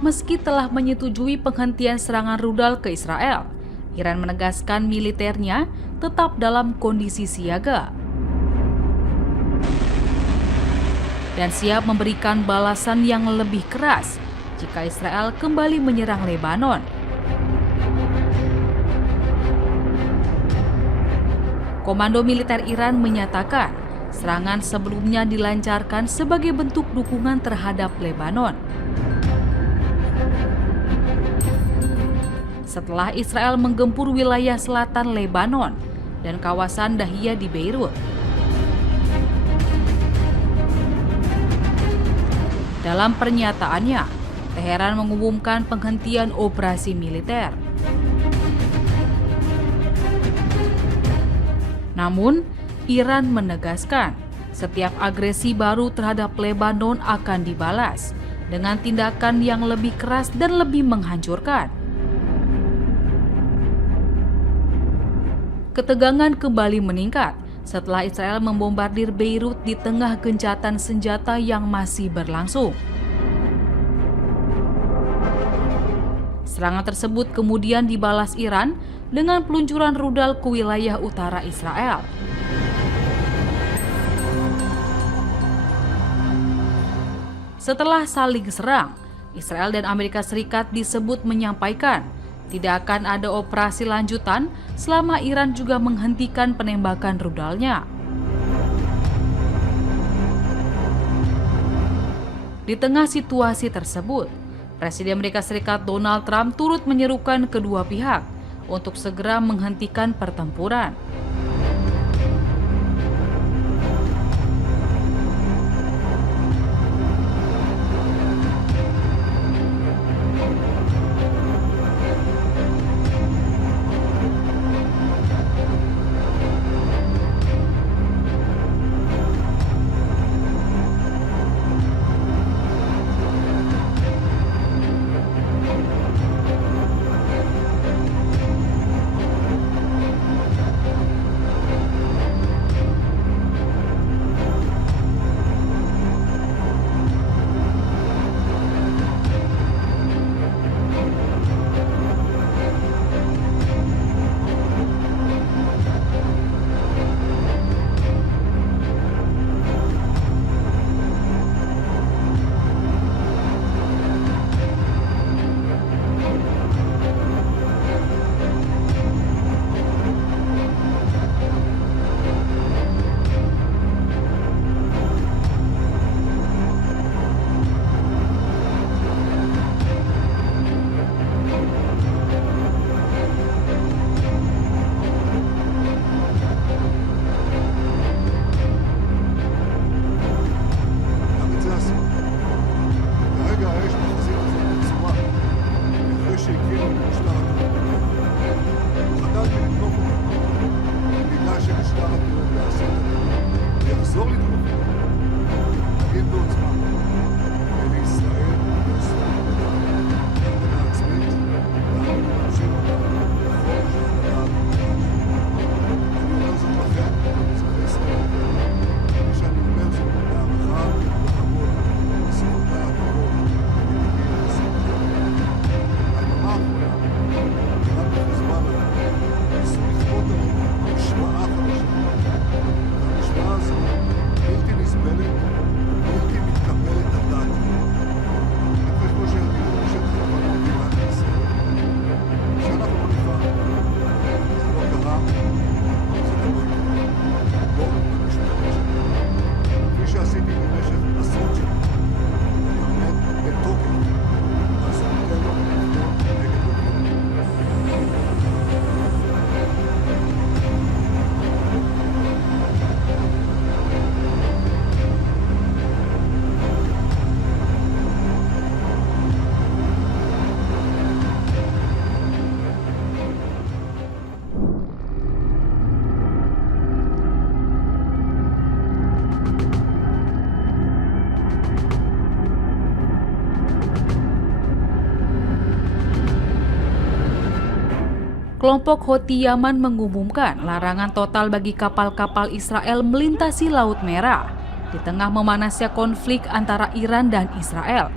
Meski telah menyetujui penghentian serangan rudal ke Israel, Iran menegaskan militernya tetap dalam kondisi siaga dan siap memberikan balasan yang lebih keras jika Israel kembali menyerang Lebanon. Komando militer Iran menyatakan serangan sebelumnya dilancarkan sebagai bentuk dukungan terhadap Lebanon. Setelah Israel menggempur wilayah selatan Lebanon dan kawasan Dahiyah di Beirut. Dalam pernyataannya, Teheran mengumumkan penghentian operasi militer. Namun, Iran menegaskan setiap agresi baru terhadap Lebanon akan dibalas dengan tindakan yang lebih keras dan lebih menghancurkan. Ketegangan kembali meningkat setelah Israel membombardir Beirut di tengah gencatan senjata yang masih berlangsung. Serangan tersebut kemudian dibalas Iran dengan peluncuran rudal ke wilayah utara Israel. Setelah saling serang, Israel dan Amerika Serikat disebut menyampaikan tidak akan ada operasi lanjutan selama Iran juga menghentikan penembakan rudalnya. Di tengah situasi tersebut, Presiden Amerika Serikat Donald Trump turut menyerukan kedua pihak untuk segera menghentikan pertempuran. kelompok Houthi Yaman mengumumkan larangan total bagi kapal-kapal Israel melintasi Laut Merah di tengah memanasnya konflik antara Iran dan Israel.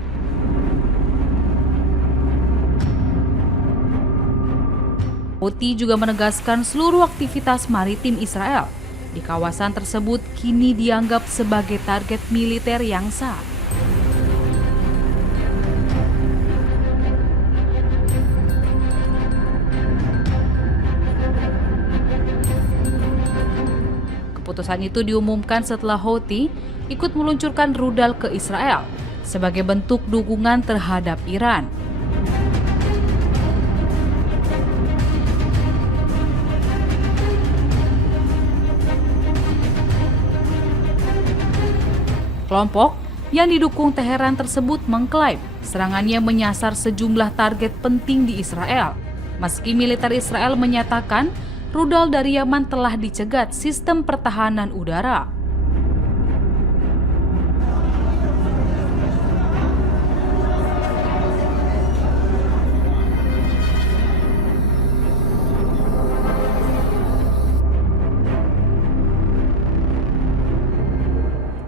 Houthi juga menegaskan seluruh aktivitas maritim Israel di kawasan tersebut kini dianggap sebagai target militer yang sah. Keputusan itu diumumkan setelah Houthi ikut meluncurkan rudal ke Israel sebagai bentuk dukungan terhadap Iran. Kelompok yang didukung Teheran tersebut mengklaim serangannya menyasar sejumlah target penting di Israel. Meski militer Israel menyatakan rudal dari Yaman telah dicegat sistem pertahanan udara.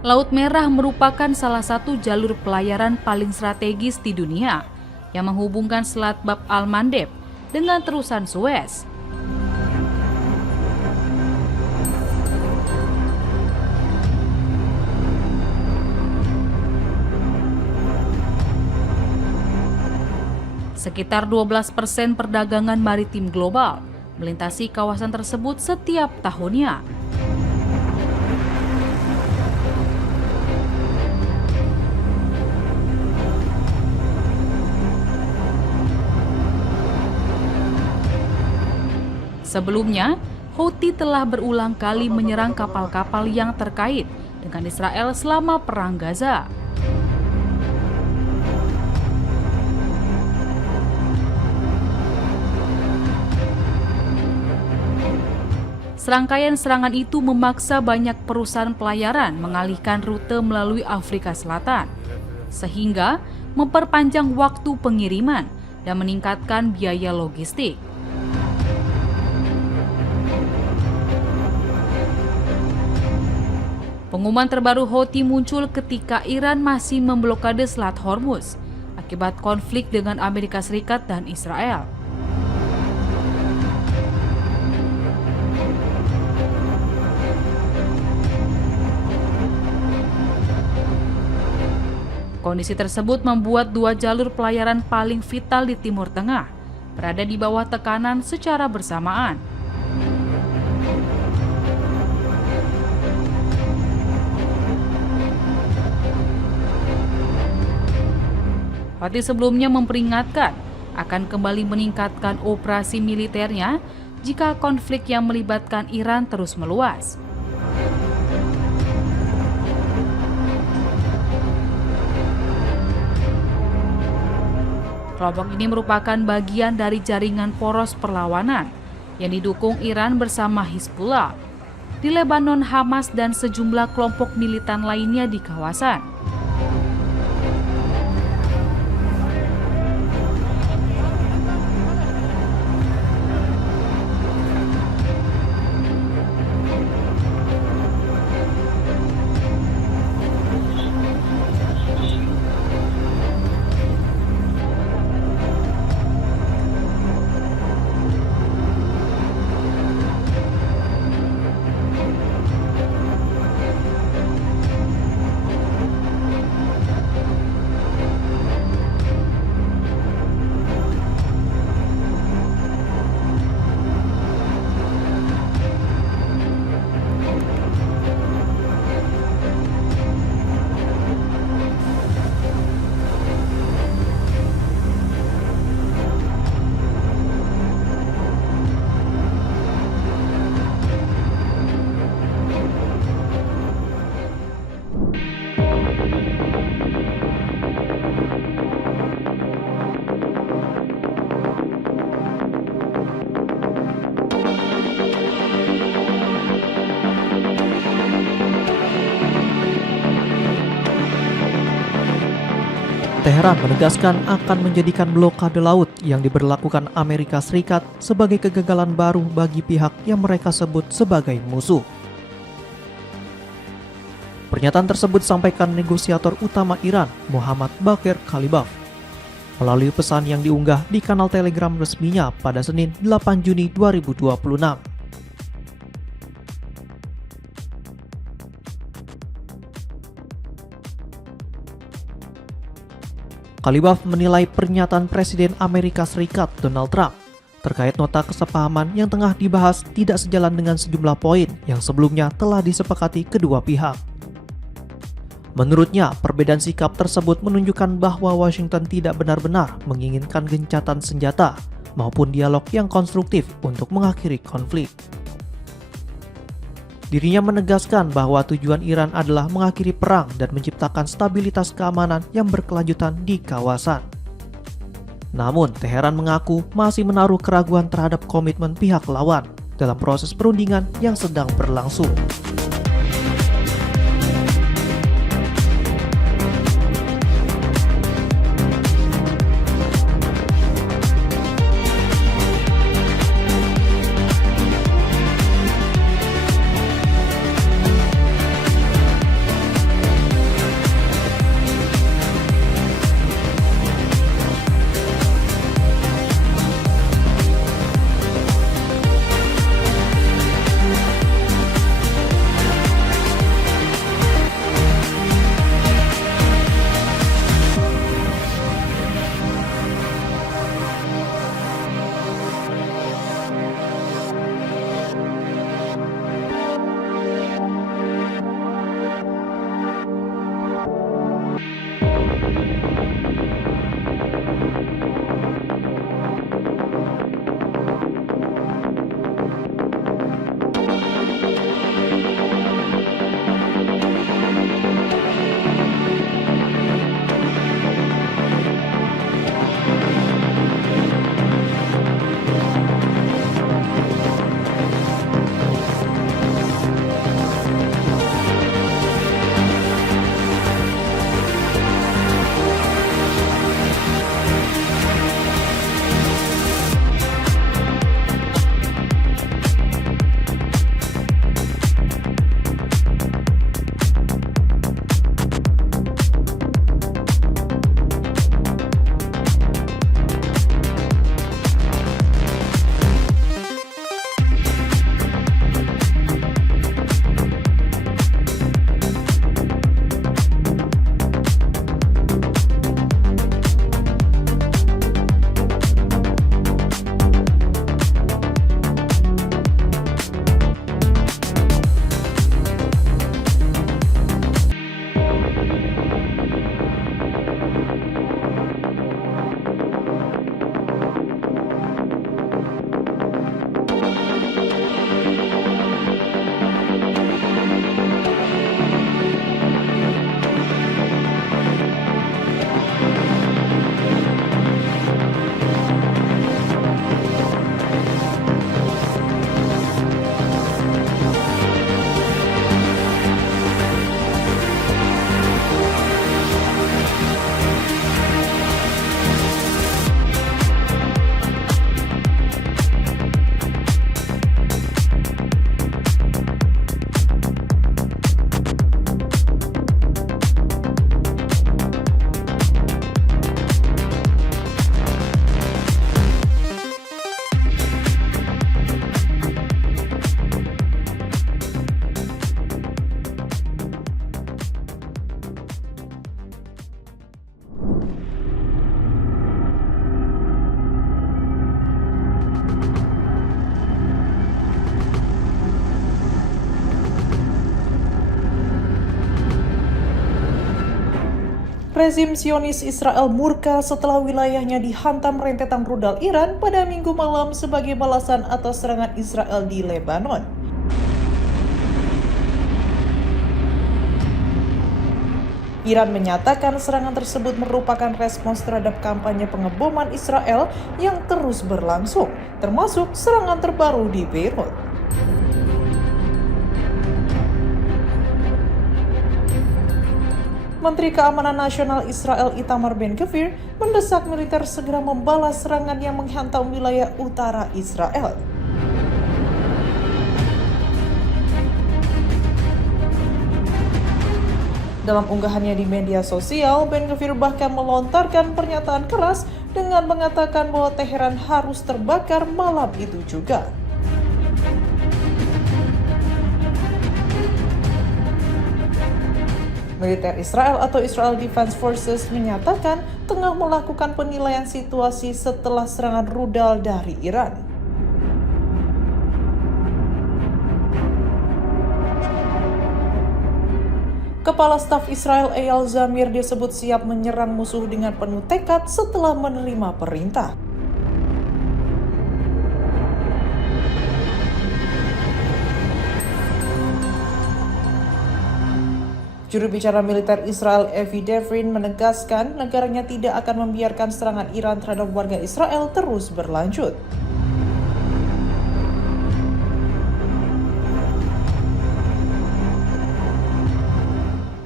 Laut Merah merupakan salah satu jalur pelayaran paling strategis di dunia yang menghubungkan Selat Bab al-Mandeb dengan terusan Suez. Sekitar 12% perdagangan maritim global melintasi kawasan tersebut setiap tahunnya. Sebelumnya, Houthi telah berulang kali menyerang kapal-kapal yang terkait dengan Israel selama Perang Gaza. Serangkaian serangan itu memaksa banyak perusahaan pelayaran mengalihkan rute melalui Afrika Selatan, sehingga memperpanjang waktu pengiriman dan meningkatkan biaya logistik. Pengumuman terbaru Houthi muncul ketika Iran masih memblokade Selat Hormuz akibat konflik dengan Amerika Serikat dan Israel. Kondisi tersebut membuat dua jalur pelayaran paling vital di Timur Tengah berada di bawah tekanan secara bersamaan. Houthi sebelumnya memperingatkan akan kembali meningkatkan operasi militernya jika konflik yang melibatkan Iran terus meluas. Kelompok ini merupakan bagian dari jaringan poros perlawanan yang didukung Iran bersama Hizbullah di Lebanon, Hamas, dan sejumlah kelompok militan lainnya di kawasan. Teheran menegaskan akan menjadikan blokade laut yang diberlakukan Amerika Serikat sebagai kegagalan baru bagi pihak yang mereka sebut sebagai musuh. Pernyataan tersebut disampaikan negosiator utama Iran, Muhammad Baqir Kalibaf, melalui pesan yang diunggah di kanal Telegram resminya pada Senin 8 Juni 2026. Kalibaf menilai pernyataan Presiden Amerika Serikat Donald Trump terkait nota kesepahaman yang tengah dibahas tidak sejalan dengan sejumlah poin yang sebelumnya telah disepakati kedua pihak. Menurutnya, perbedaan sikap tersebut menunjukkan bahwa Washington tidak benar-benar menginginkan gencatan senjata maupun dialog yang konstruktif untuk mengakhiri konflik. Dirinya menegaskan bahwa tujuan Iran adalah mengakhiri perang dan menciptakan stabilitas keamanan yang berkelanjutan di kawasan. Namun, Teheran mengaku masih menaruh keraguan terhadap komitmen pihak lawan dalam proses perundingan yang sedang berlangsung. Rezim Zionis Israel murka setelah wilayahnya dihantam rentetan rudal Iran pada Minggu malam sebagai balasan atas serangan Israel di Lebanon. Iran menyatakan serangan tersebut merupakan respons terhadap kampanye pengeboman Israel yang terus berlangsung, termasuk serangan terbaru di Beirut. Menteri Keamanan Nasional Israel Itamar Ben-Gvir mendesak militer segera membalas serangan yang menghantam wilayah utara Israel. Dalam unggahannya di media sosial, Ben-Gvir bahkan melontarkan pernyataan keras dengan mengatakan bahwa Teheran harus terbakar malam itu juga. Militer Israel atau Israel Defense Forces menyatakan tengah melakukan penilaian situasi setelah serangan rudal dari Iran. Kepala Staf Israel Eyal Zamir disebut siap menyerang musuh dengan penuh tekad setelah menerima perintah. Juru bicara militer Israel Avi Devrin menegaskan negaranya tidak akan membiarkan serangan Iran terhadap warga Israel terus berlanjut.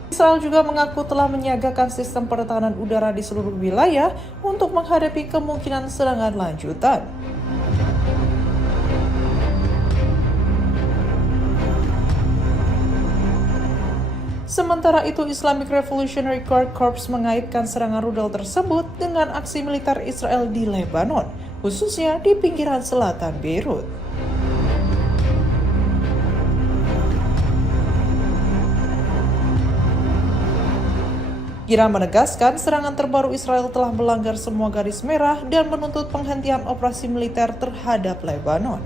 Israel juga mengaku telah menyiagakan sistem pertahanan udara di seluruh wilayah untuk menghadapi kemungkinan serangan lanjutan. Sementara itu, Islamic Revolutionary Guard Corps mengaitkan serangan rudal tersebut dengan aksi militer Israel di Lebanon, khususnya di pinggiran selatan Beirut. Iran menegaskan serangan terbaru Israel telah melanggar semua garis merah dan menuntut penghentian operasi militer terhadap Lebanon.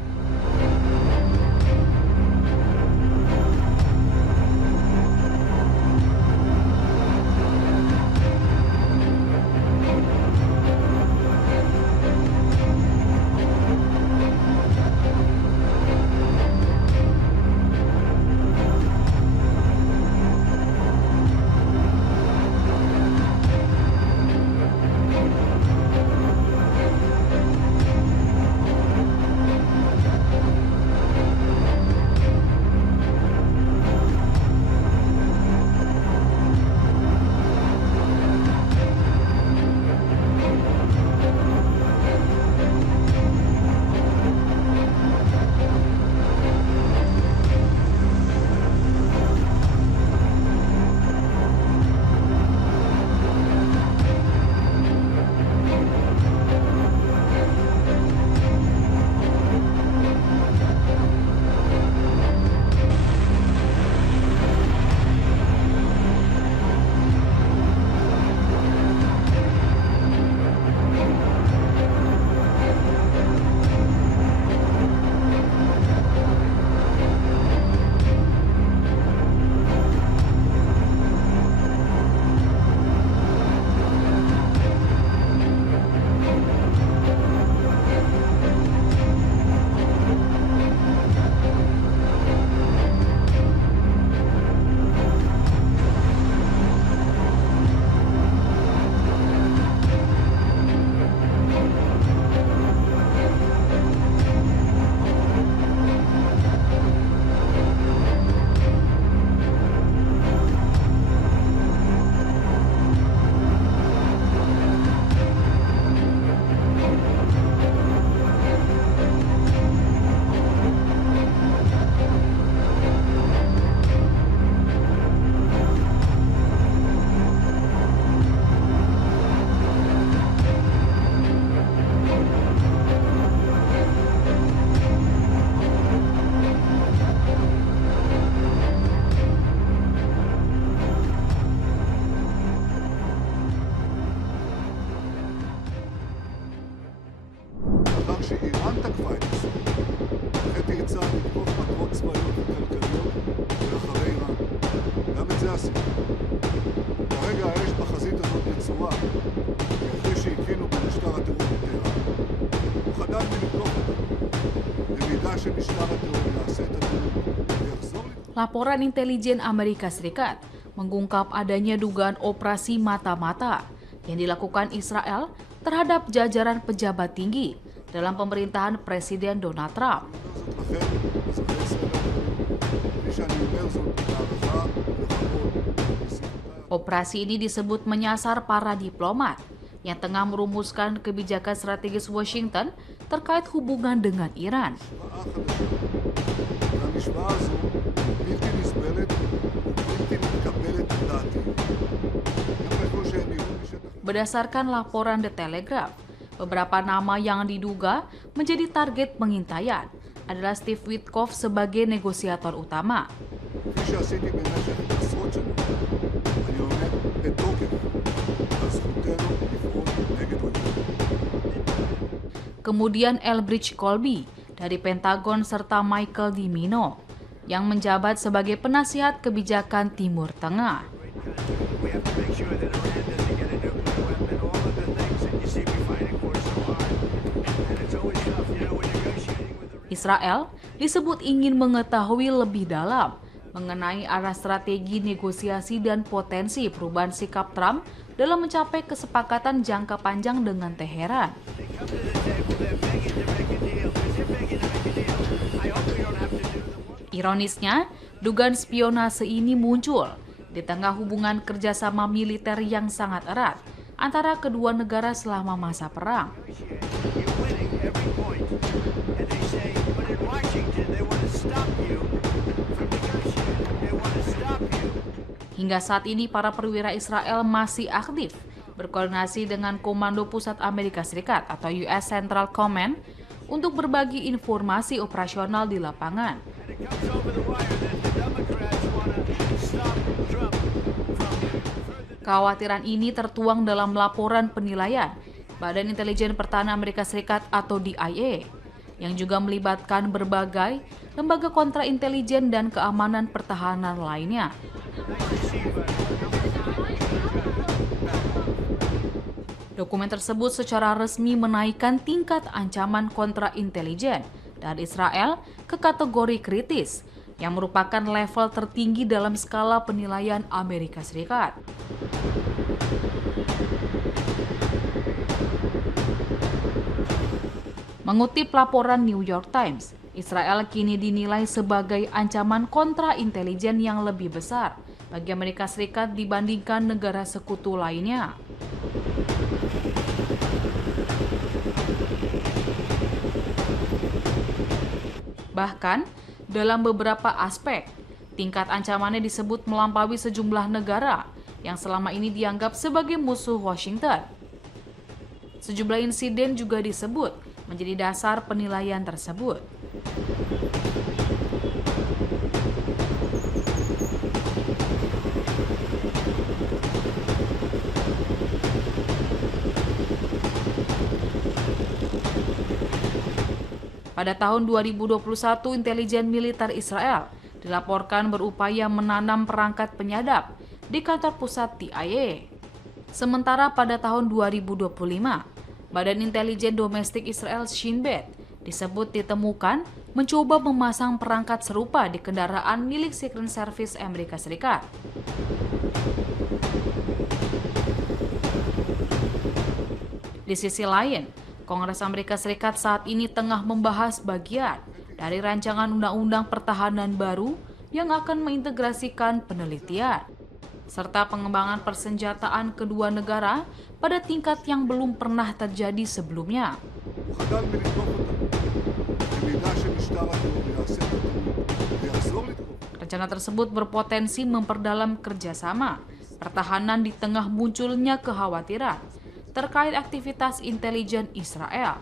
שאיראן תקפה את ישראל, וכי תרצה לתקוף מטרות צבאיות וכלכליות ברחבי איראן. גם את זה עשינו. כרגע האש בחזית הזאת יצורה, אחרי שהקינו במשטר הטרור בטהרן. הוא חדל מלתקוף אותה. במידה שמשטר הטרור יעשה את הטרור ויחזור לתקוף. Laporan intelijen Amerika Serikat mengungkap adanya dugaan operasi mata-mata yang dilakukan Israel terhadap jajaran pejabat tinggi dalam pemerintahan Presiden Donald Trump. Operasi ini disebut menyasar para diplomat yang tengah merumuskan kebijakan strategis Washington terkait hubungan dengan Iran. והמשוואה הזו היא בלתי נסבלת ובלתי מתקבלת לדעתי. הם חשבו שהם יראו משטח... Berdasarkan laporan The Telegraph, beberapa nama yang diduga menjadi target pengintaian adalah Steve Witkoff sebagai negosiator utama. כפי שעשיתי במשך עשרות שנים, אני עומד בתוקף על זכותנו לפעול נגד אויבינו. Kemudian Elbridge Colby dari Pentagon serta Michael Dimino yang menjabat sebagai penasihat kebijakan Timur Tengah. We have to make sure that Iran doesn't get a nuclear weapon. All of the things that you see me fighting for so hard. And it's always tough, you know, we're negotiating with Iran. Israel disebut ingin mengetahui lebih dalam mengenai arah strategi negosiasi dan potensi perubahan sikap Trump dalam mencapai kesepakatan jangka panjang dengan Teheran. They come to the table, they're begging to make a deal. Because they're begging to make a deal. I hope we don't have to do the work. Ironisnya, dugaan spionase ini muncul di tengah hubungan kerjasama militer yang sangat erat antara kedua negara selama masa perang. You're winning every point. And they say, but in Washington, they want to stop you from negotiating. They want to stop you. Hingga saat ini, para perwira Israel masih aktif berkoordinasi dengan Komando Pusat Amerika Serikat atau US Central Command untuk berbagi informasi operasional di lapangan. And it comes over the wire that the Democrats want to stop Trump from further. Kekhawatiran ini tertuang dalam laporan penilaian Badan Intelijen Pertahanan Amerika Serikat atau DIA yang juga melibatkan berbagai lembaga kontraintelijen dan keamanan pertahanan lainnya. Dokumen tersebut secara resmi menaikkan tingkat ancaman kontraintelijen dari Israel ke kategori kritis yang merupakan level tertinggi dalam skala penilaian Amerika Serikat. Mengutip laporan New York Times, Israel kini dinilai sebagai ancaman kontraintelijen yang lebih besar bagi Amerika Serikat dibandingkan negara sekutu lainnya. Bahkan, dalam beberapa aspek, tingkat ancamannya disebut melampaui sejumlah negara yang selama ini dianggap sebagai musuh Washington. Sejumlah insiden juga disebut menjadi dasar penilaian tersebut. Pada tahun 2021, intelijen militer Israel dilaporkan berupaya menanam perangkat penyadap di kantor pusat DIA. Sementara pada tahun 2025, Badan Intelijen Domestik Israel Shin Bet disebut ditemukan mencoba memasang perangkat serupa di kendaraan milik Secret Service Amerika Serikat. Di sisi lain, Kongres Amerika Serikat saat ini tengah membahas bagian dari rancangan undang-undang pertahanan baru yang akan mengintegrasikan penelitian serta pengembangan persenjataan kedua negara pada tingkat yang belum pernah terjadi sebelumnya. הוא חדל מלתקוף אותם. במידה שמשטר הטרור יעשה את הטרור ויחזור לתקוף. Rencana tersebut berpotensi memperdalam kerjasama pertahanan di tengah munculnya kekhawatiran terkait aktivitas intelijen Israel.